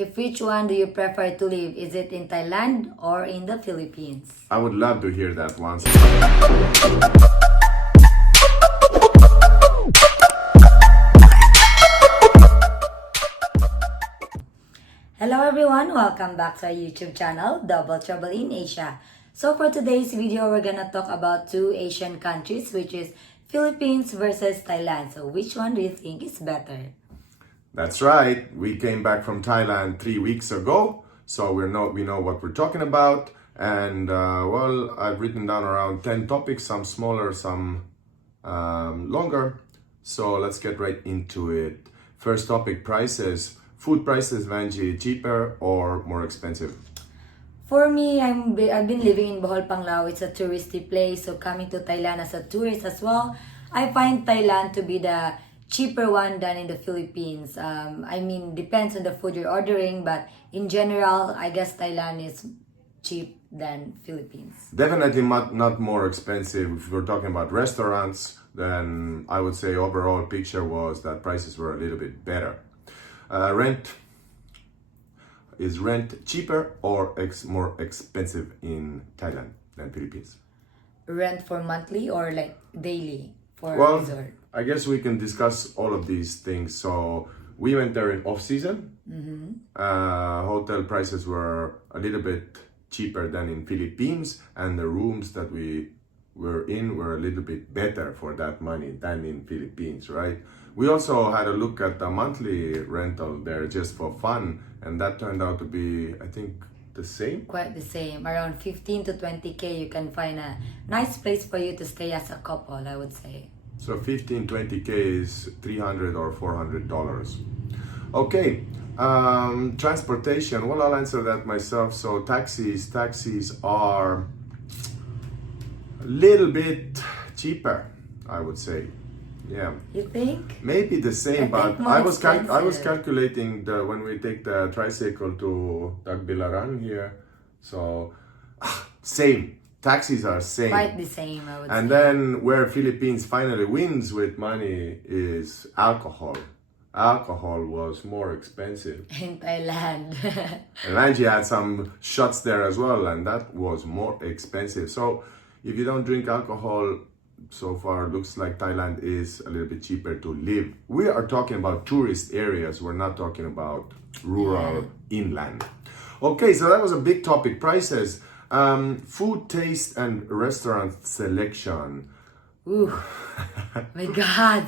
If which one do you prefer to live? Is it in Thailand or in the Philippines? I would love to hear that once. Hello everyone, welcome back to our YouTube channel, Double Trouble in Asia. So for today's video, we're gonna talk about two Asian countries, which is Philippines versus Thailand. So which one do you think is better? That's right. We came back from Thailand 3 weeks ago, so we know what we're talking about. And well, I've written down around 10 topics, some smaller, some longer. So let's get right into it. First topic: prices. Food prices, Vanji, cheaper or more expensive? For me, I've been living in Bohol, Panglao. It's a touristy place, so coming to Thailand as a tourist as well, I find Thailand to be the cheaper one than in the Philippines. I mean, depends on the food you're ordering, but in general, I guess Thailand is cheap than Philippines. Definitely not more expensive. If we're talking about restaurants, then I would say overall picture was that prices were a little bit better. Is rent cheaper or more expensive in Thailand than Philippines? Rent for monthly or like daily for Well, resort? I guess we can discuss all of these things. So we went there in off season. Hotel prices were a little bit cheaper than in Philippines, and the rooms that we were in were a little bit better for that money than in Philippines, right? We also had a look at the monthly rental there just for fun, and that turned out to be, I think, the same. Quite the same. Around 15 to 20K, you can find a nice place for you to stay as a couple, I would say. So 15-20K is $300 or $400. Okay, transportation. Well, I'll answer that myself. So taxis are a little bit cheaper, I would say. Yeah. You think? Maybe the same, I but think more I was expensive. calculating when we take the tricycle to Tagbilaran here. So same. Taxis are same. Quite the same, I would And say. then where Philippines finally wins with money is alcohol. Alcohol was more expensive. In Thailand. And Angie had some shots there as well, and that was more expensive. So if you don't drink alcohol, so far looks like Thailand is a little bit cheaper to live. We are talking about tourist areas. We're not talking about rural inland. Okay, so that was a big topic. Prices, food taste and restaurant selection. Ooh, my God.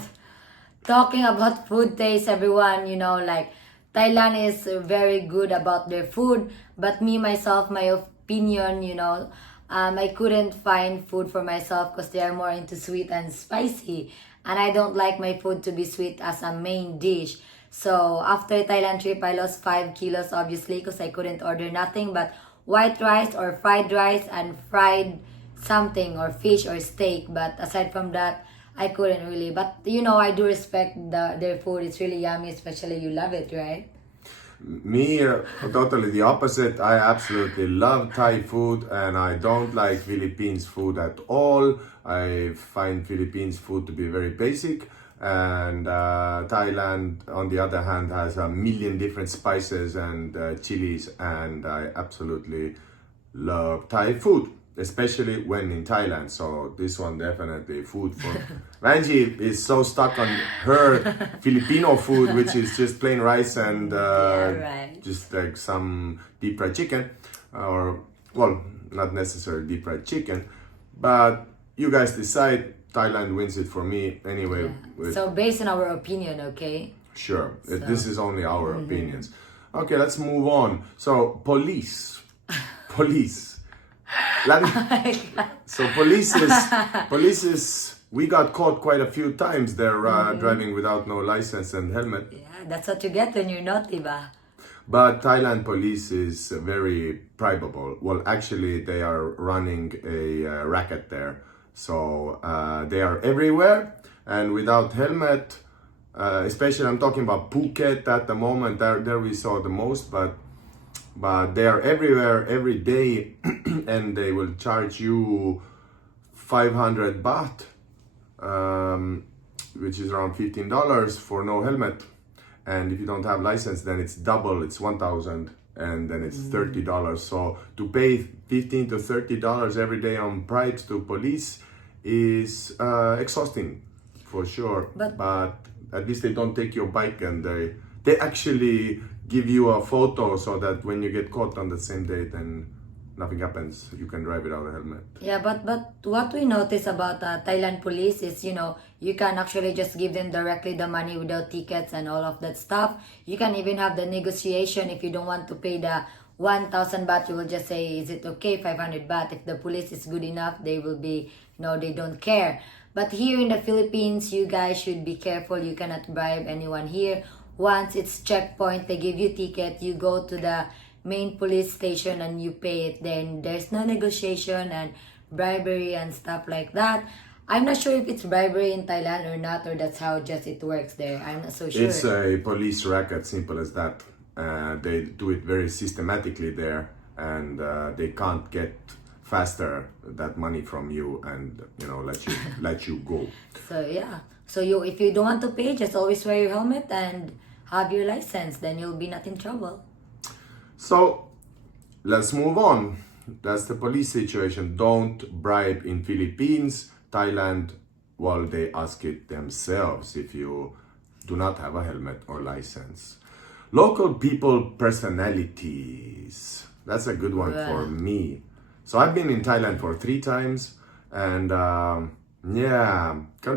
Talking about food taste, everyone, like Thailand is very good about their food, but me, myself, my opinion, I couldn't find food for myself because they are more into sweet and spicy. And I don't like my food to be sweet as a main dish. So after Thailand trip, I lost 5 kilos obviously because I couldn't order nothing but white rice or fried rice and fried something or fish or steak. But aside from that, I couldn't really. But I do respect their food. It's really yummy, especially you love it, right? Me, totally the opposite. I absolutely love Thai food and I don't like Philippines food at all. I find Philippines food to be very basic, and Thailand, on the other hand, has a million different spices and chilies, and I absolutely love Thai food, especially when in Thailand. So this one definitely food for Vanji is so stuck on her Filipino food, which is just plain rice and right. just like some deep fried chicken, or well, not necessarily deep fried chicken, but you guys decide. Thailand wins it for me anyway. So based on our opinion, okay? Sure, this is only our opinions. Okay, let's move on. So police. So police is, we got caught quite a few times there driving without no license and helmet. Yeah, that's what you get when you're naughty, ba? But Thailand police is very bribable. Well, actually, they are running a racket there. So they are everywhere, and without helmet, especially I'm talking about Phuket at the moment, there we saw the most, but they are everywhere every day and they will charge you 500 baht, which is around $15 for no helmet. and if you don't have license, then it's double. It's 1,000, and then it's $30. So to pay $15 to $30 every day on bribes to police is exhausting, for sure. But At least they don't take your bike, and they actually give you a photo so that when you get caught on the same day, then nothing happens. You can drive without a helmet. yeah, but what we notice about Thailand police is, you can actually just give them directly the money without tickets and all of that stuff. You can even have the negotiation. If you don't want to pay the 1,000 baht, you will just say, is it okay, 500 baht? If the police is good enough, they will be, they don't care. But here in the Philippines, you guys should be careful. You cannot bribe anyone here. Once it's checkpoint, they give you ticket, you go to the main police station and you pay it. Then there's no negotiation and bribery and stuff like that. I'm not sure if it's bribery in Thailand or not, or that's how just it works there. I'm not so sure. It's a police racket, simple as that. They do it very systematically there, and they can't get faster that money from you and let you go. So yeah. So if you don't want to pay, just always wear your helmet and have your license. Then you'll be not in trouble. So let's move on. That's the police situation. Don't bribe in Philippines. Thailand, well, they ask it themselves if you do not have a helmet or license. Local people personalities. That's a good one for me. So I've been in Thailand for 3 times, and gotta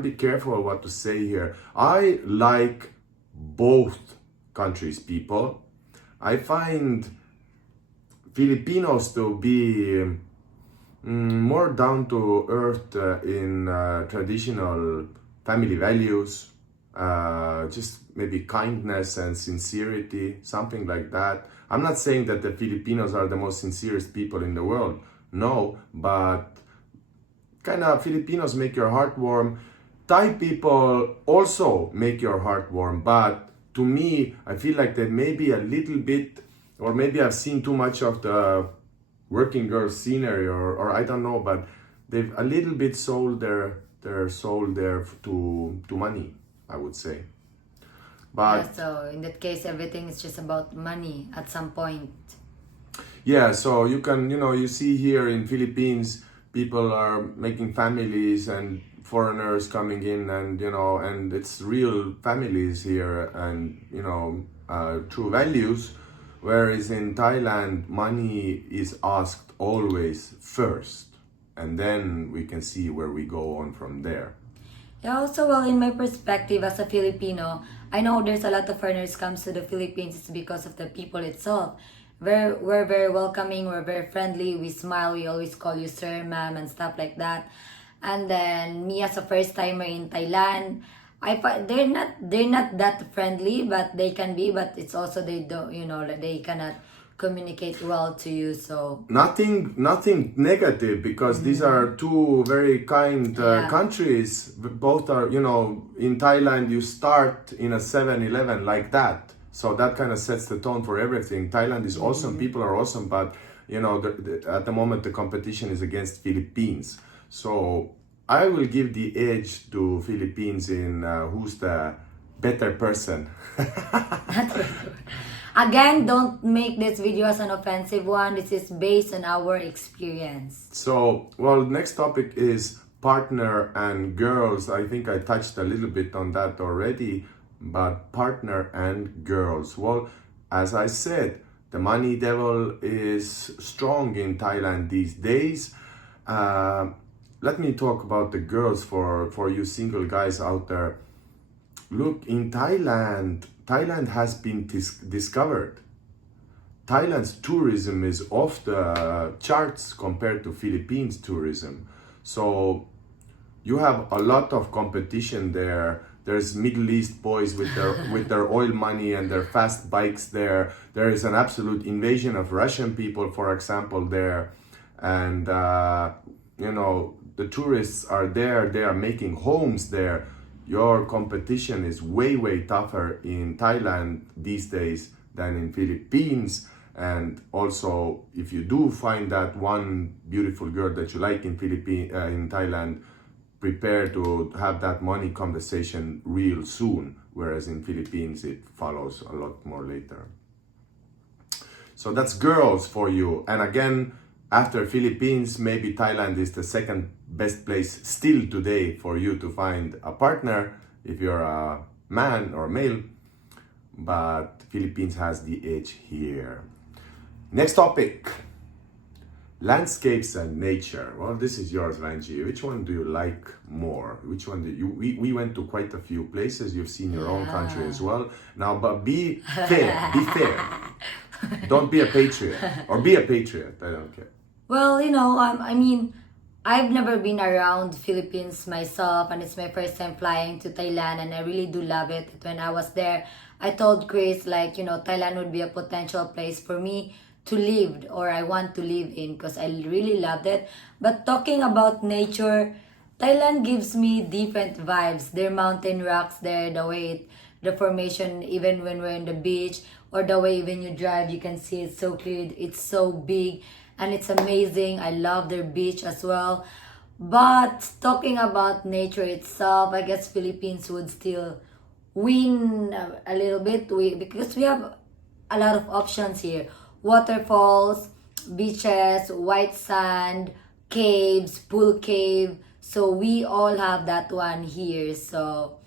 be careful what to say here. I like both countries' people. I find Filipinos to be more down to earth in traditional family values, just maybe kindness and sincerity, something like that. I'm not saying that the Filipinos are the most sincerest people in the world, no, but kind of Filipinos make your heart warm. Thai people also make your heart warm, but to me, I feel like they may be a little bit, or maybe I've seen too much of the working girl scenery, or I don't know, but they've a little bit sold their soul there to money, I would say. But yeah, so in that case, everything is just about money at some point. yeah, so you can, you see here in Philippines, people are making families and foreigners coming in, and and it's real families here, and true values. Whereas in Thailand, money is asked always first, and then we can see where we go on from there. Yeah, also, well, in my perspective as a Filipino, I know there's a lot of foreigners comes to the Philippines. It's because of the people itself. We're very welcoming, we're very friendly, we smile, we always call you sir, ma'am, and stuff like that. And then me as a first timer in Thailand, I find they're not that friendly, but they can be. But it's also they don't, they cannot communicate well to you. So Nothing negative, because these are two very kind countries. Both are, in Thailand you start in a 7-Eleven like that. So that kind of sets the tone for everything. Thailand is awesome, people are awesome, but at the moment the competition is against Philippines. So I will give the edge to Philippines in who's the better person. again, don't make this video as an offensive one. This is based on our experience. So, well, next topic is partner and girls. I think I touched a little bit on that already, but partner and girls. Well, as I said, the money devil is strong in Thailand these days. Let me talk about the girls for you single guys out there. Look, in Thailand has been discovered. Thailand's tourism is off the charts compared to Philippines tourism. So you have a lot of competition there. There's Middle East boys with their oil money and their fast bikes there. There is an absolute invasion of Russian people, for example, there. And the tourists are there, they are making homes there. Your competition is way tougher in Thailand these days than in Philippines. And also, if you do find that one beautiful girl that you like in Thailand, prepare to have that money conversation real soon, whereas in Philippines it follows a lot more later. So that's girls for you. And again, after Philippines, maybe Thailand is the second best place still today for you to find a partner if you're a man or male. But Philippines has the edge here. Next topic. Landscapes and nature. Well, this is yours, Vanji. Which one do you like more? Which one do you... We went to quite a few places. You've seen your own country as well. Now, but be fair. Be fair. Don't be a patriot. Or be a patriot. I don't care. Well, you know, I mean, I've never been around Philippines myself, and it's my first time flying to Thailand, and I really do love it. When I was there, I told Chris, like, you know, Thailand would be a potential place for me to live, or I want to live in, because I really loved it. But talking about nature, Thailand gives me different vibes. Their mountain rocks there, the way the formation, even when we're in the beach, or the way when you drive, you can see it so clear. It's so big and it's amazing. I love their beach as well. But talking about nature itself, I guess Philippines would still win a little bit, because we have a lot of options here. Waterfalls, beaches, white sand, caves, pool cave. So we all have that one here. So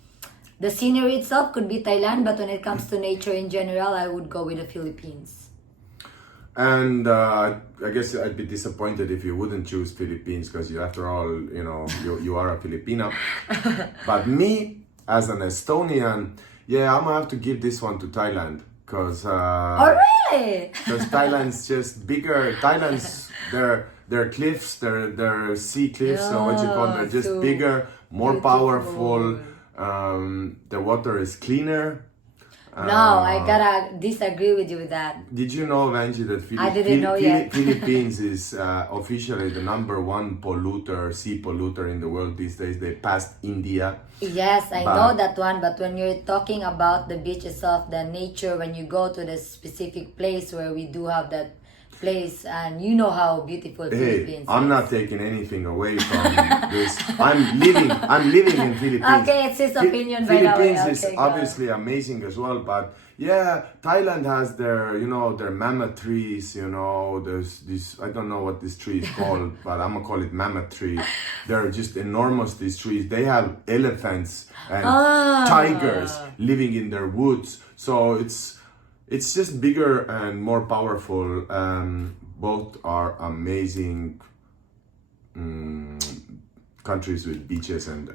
the scenery itself could be Thailand, but when it comes to nature in general, I would go with the Philippines. And I guess I'd be disappointed if you wouldn't choose Philippines, because you, after all, you know, you are a Filipina. But me, as an Estonian, yeah, I'm gonna have to give this one to Thailand. Because Oh, really? Thailand's just bigger. Thailand's their cliffs, their sea cliffs, so what you call, they're just so bigger, more beautiful. powerful. The water is cleaner. No, I gotta disagree with you with that. Did you know, Vanji, that I didn't know yet. Philippines is officially the #1 polluter, sea polluter in the world these days? They passed India. Yes, I know that one, but when you're talking about the beach itself, the nature, when you go to the specific place where we do have that place, and you know how beautiful Philippines I'm is. not taking anything away from this. I'm living in Philippines. Okay, it's his opinion, by the way. Philippines is Okay, go. obviously amazing as well, but yeah, Thailand has their, you know, their mammoth trees, you know, there's this, I don't know what this tree is called, but I'm gonna call it mammoth tree. They're just enormous, these trees. They have elephants and tigers living in their woods. So it's just bigger and more powerful. Both are amazing countries with beaches and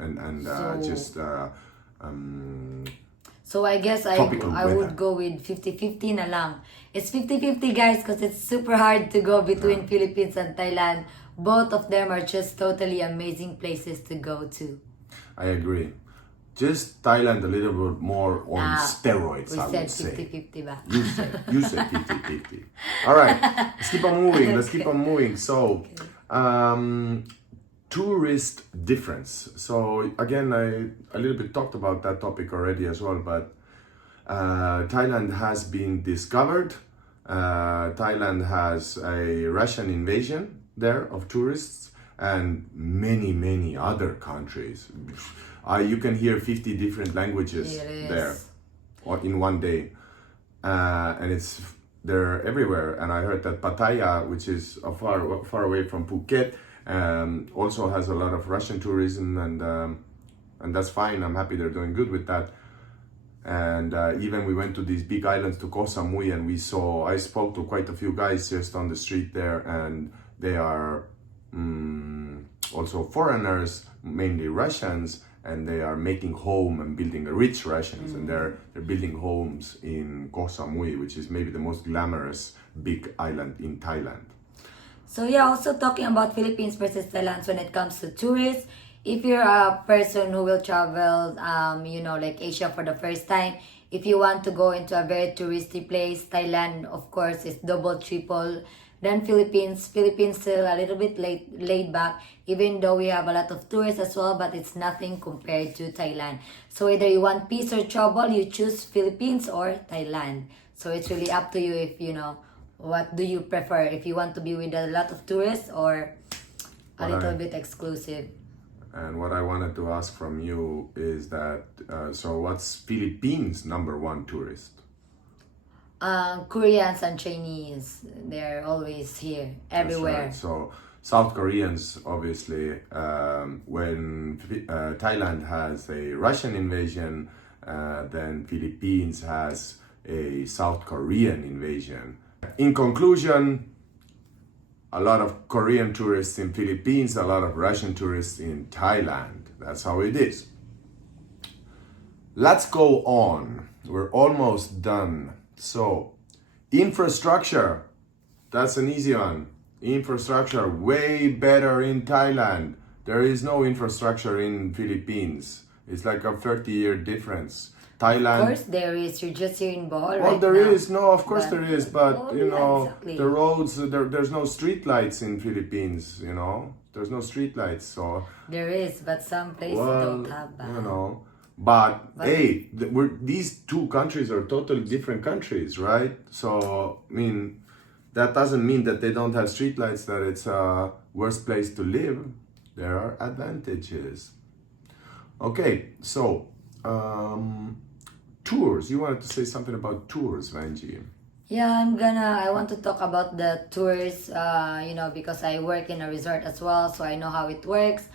So I guess I would go with 50-50 na lang. It's 50-50, guys, because it's super hard to go between Philippines and Thailand. Both of them are just totally amazing places to go to. I agree. Just Thailand a little bit more on steroids, I would say. We said 50-50 ba? You said 50-50. All right, let's keep on moving. So, tourist difference. So again, I a little bit talked about that topic already as well, but Thailand has been discovered. Thailand has a Russian invasion there of tourists, and many other countries. You can hear 50 different languages there or in one day, and they're everywhere. And I heard that Pattaya, which is far away from Phuket, also has a lot of Russian tourism, and that's fine. I'm happy they're doing good with that. And even we went to these big islands, to Koh Samui, and I spoke to quite a few guys just on the street there, and they are also foreigners, mainly Russians, and they are making home and building rich Russians, and they're building homes in Koh Samui, which is maybe the most glamorous big island in Thailand. So yeah, also talking about Philippines versus Thailand when it comes to tourists, if you're a person who will travel, like Asia for the first time, if you want to go into a very touristy place, Thailand, of course, is double, triple. Then Philippines still a little bit laid back, even though we have a lot of tourists as well, but it's nothing compared to Thailand. So either you want peace or trouble, you choose Philippines or Thailand. So it's really up to you if what do you prefer, if you want to be with a lot of tourists or a little bit exclusive. And what I wanted to ask from you is that, so what's Philippines' number one tourist? Koreans and Chinese, they're always here, That's everywhere. right. So South Koreans, obviously, when Thailand has a Russian invasion, then Philippines has a South Korean invasion. In conclusion, a lot of Korean tourists in Philippines, a lot of Russian tourists in Thailand. That's how it is. Let's go on. We're almost done. So, infrastructure. That's an easy one. Infrastructure way better in Thailand. There is no infrastructure in Philippines. It's like a 30-year difference. Thailand. Of course there is. You're just here in Bohol Well, right there now. is. No, of course But- there is. But, Oh, you yeah, know, exactly. the roads, there's no street lights in Philippines, you know. There's no street lights. So, There is, but some places well, don't have that. you know. But hey, these two countries are totally different countries, right? So, I mean, that doesn't mean that they don't have streetlights, that it's a worse place to live. There are advantages. Okay, so tours. You wanted to say something about tours, Vanji. Yeah, I want to talk about the tours, because I work in a resort as well, so I know how it works.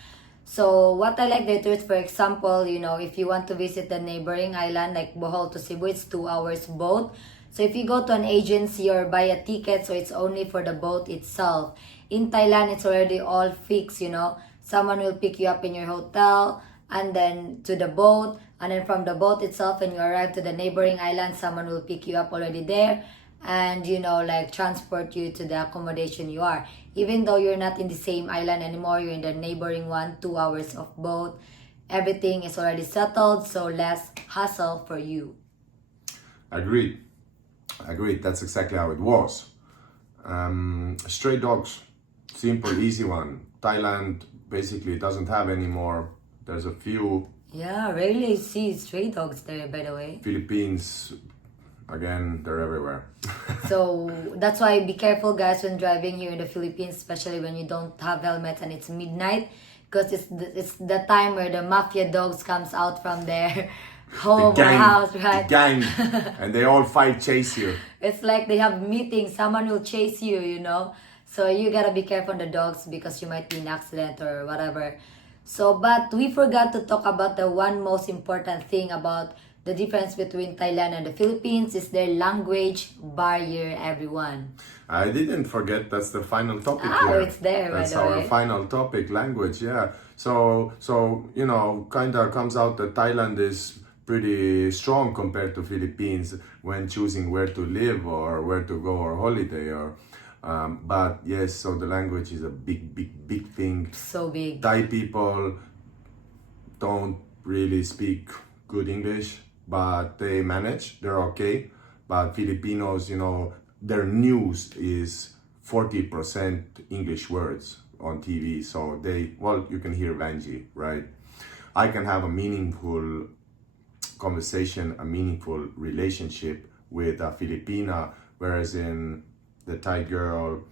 So what I like the tours, for example, if you want to visit the neighboring island like Bohol to Cebu, it's 2 hours boat. So if you go to an agency or buy a ticket, so it's only for the boat itself. In Thailand, it's already all fixed, Someone will pick you up in your hotel and then to the boat. And then from the boat itself, when you arrive to the neighboring island, someone will pick you up already there and, transport you to the accommodation you are. Even though you're not in the same island anymore, you're in the neighboring one, 2 hours of boat. Everything is already settled, so less hassle for you. Agreed. That's exactly how it was. Stray dogs. Simple, easy one. Thailand basically doesn't have any more. There's a few. Yeah, rarely see stray dogs there, by the way. Philippines, again, they're everywhere. So that's why be careful, guys, when driving here in the Philippines, especially when you don't have helmets and it's midnight, because it's the time where the mafia dogs comes out from their home or house, right? The gang, and they all fight, chase you. It's like they have meetings. Someone will chase you, So you gotta be careful on the dogs because you might be in an accident or whatever. So, but we forgot to talk about the one most important thing about the difference between Thailand and the Philippines is their language barrier, everyone. I didn't forget, that's the final topic Oh, here. it's there, That's by the our way. final topic, language, yeah. So kind of comes out that Thailand is pretty strong compared to Philippines when choosing where to live or where to go or holiday or but yes, so the language is a big thing. So big. Thai people don't really speak good English, but they manage, they're okay. But Filipinos, their news is 40% English words on TV. So you can hear Vanji, right? I can have a meaningful conversation, a meaningful relationship with a Filipina, whereas in the Thai girl,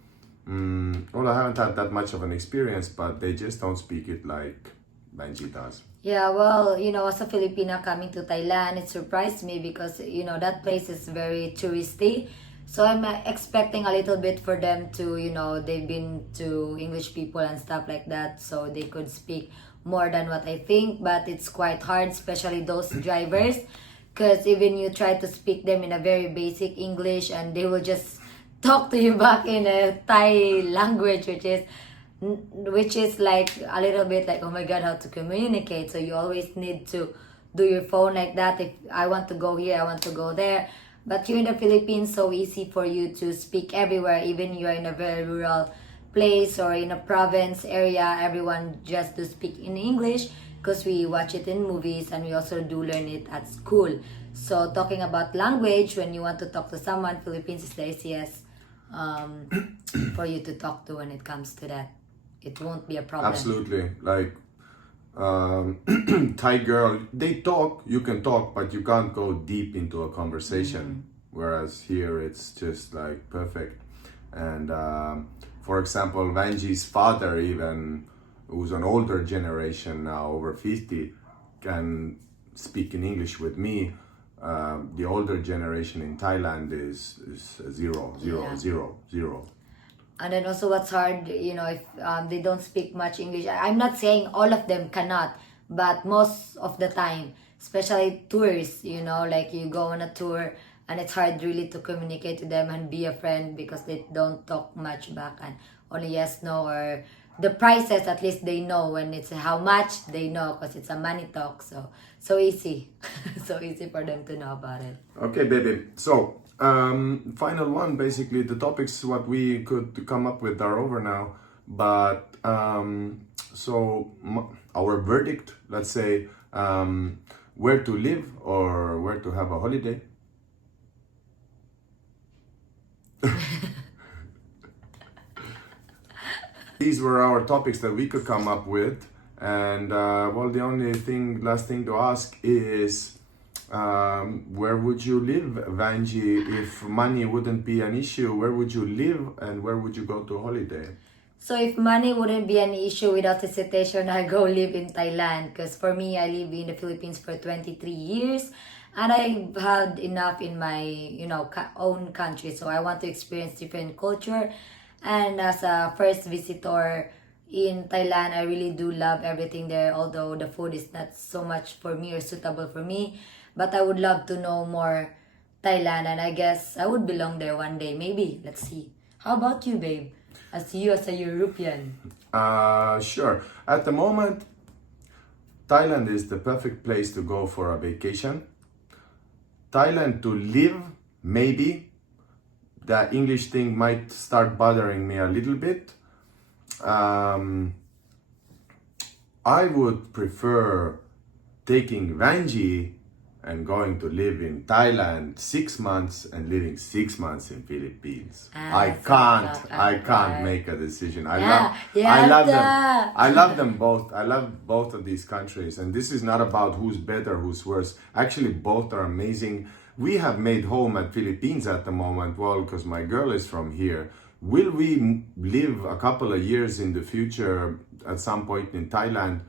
I haven't had that much of an experience, but they just don't speak it like Vanji does. Yeah, well, as a Filipina coming to Thailand, it surprised me because, that place is very touristy. So I'm expecting a little bit for them to, they've been to English people and stuff like that, so they could speak more than what I think. But it's quite hard, especially those drivers, because even you try to speak them in a very basic English and they will just talk to you back in a Thai language, which is like a little bit like, oh my god, how to communicate. So you always need to do your phone like that. If I want to go here, I want to go there. But here in the Philippines, so easy for you to speak everywhere, even you're in a very rural place or in a province area. Everyone just do speak in English because we watch it in movies and we also do learn it at school. So talking about language, when you want to talk to someone, Philippines is the easiest for you to talk to when it comes to that. It won't be a problem. Absolutely. Like Thai girl, they talk, you can talk, but you can't go deep into a conversation. Whereas here it's just like perfect. And for example, Vanji's father even who's an older generation now, over 50, can speak in English with me. The older generation in Thailand is zero, zero, Yeah. zero, zero. And then also what's hard, if they don't speak much English. I'm not saying all of them cannot, but most of the time, especially tourists, like you go on a tour and it's hard really to communicate to them and be a friend because they don't talk much back and only yes, no, or the prices at least they know when it's how much they know because it's a money talk. So easy. So easy for them to know about it. Okay, baby. So, final one. Basically, the topics what we could come up with are over now. But our verdict, let's say, where to live or where to have a holiday. These were our topics that we could come up with, and the only last thing to ask is, where would you live, Vanji, if money wouldn't be an issue? Where would you live, and where would you go to holiday? So if money wouldn't be an issue, without hesitation, I go live in Thailand. Because for me, I live in the Philippines for 23 years. And I've had enough in my, own country. So I want to experience different culture. And as a first visitor in Thailand, I really do love everything there. Although the food is not so much for me or suitable for me. But I would love to know more Thailand. And I guess I would belong there one day. Maybe. Let's see. How about you, babe? As you as a European. Sure. At the moment, Thailand is the perfect place to go for a vacation. Thailand to live, maybe. The English thing might start bothering me a little bit. I would prefer taking Vanji and going to live in Thailand 6 months and living 6 months in Philippines. I can't make a decision. I love them both. I love both of these countries, and this is not about who's better, who's worse. Actually, both are amazing. We have made home at Philippines at the moment, because my girl is from here. Will we live a couple of years in the future at some point in Thailand?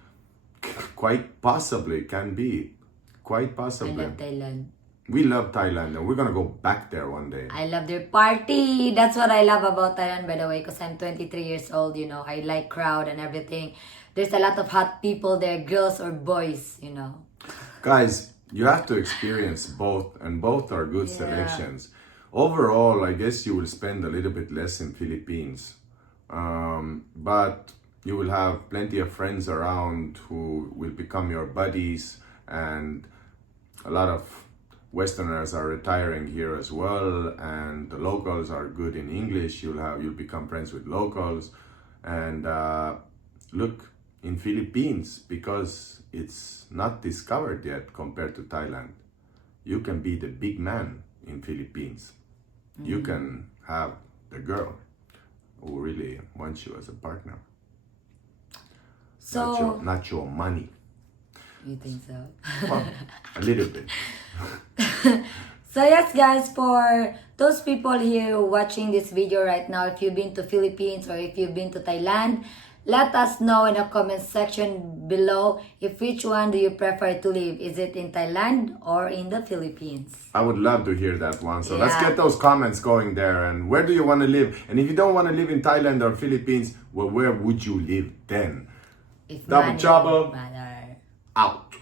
Quite possibly, can be. Quite possibly. I love Thailand. We love Thailand, and we're gonna go back there one day. I love their party. That's what I love about Thailand, by the way, because I'm 23 years old, I like crowd and everything. There's a lot of hot people there, girls or boys, Guys, you have to experience both, and both are good selections. Overall, I guess you will spend a little bit less in Philippines, but you will have plenty of friends around who will become your buddies, and a lot of Westerners are retiring here as well, and the locals are good in English. You'll become friends with locals, and look, in Philippines, because it's not discovered yet compared to Thailand, you can be the big man in Philippines. You can have the girl who really wants you as a partner. So, not your money. you think so? Well, a little bit. So yes, guys, for those people here watching this video right now, if you've been to Philippines or if you've been to Thailand, let us know in the comment section below if which one do you prefer to live. Is it in Thailand or in the Philippines? I would love to hear that one. So let's get those comments going there. And where do you want to live? And if you don't want to live in Thailand or Philippines, well, where would you live then? If Double money trouble. matter. Out.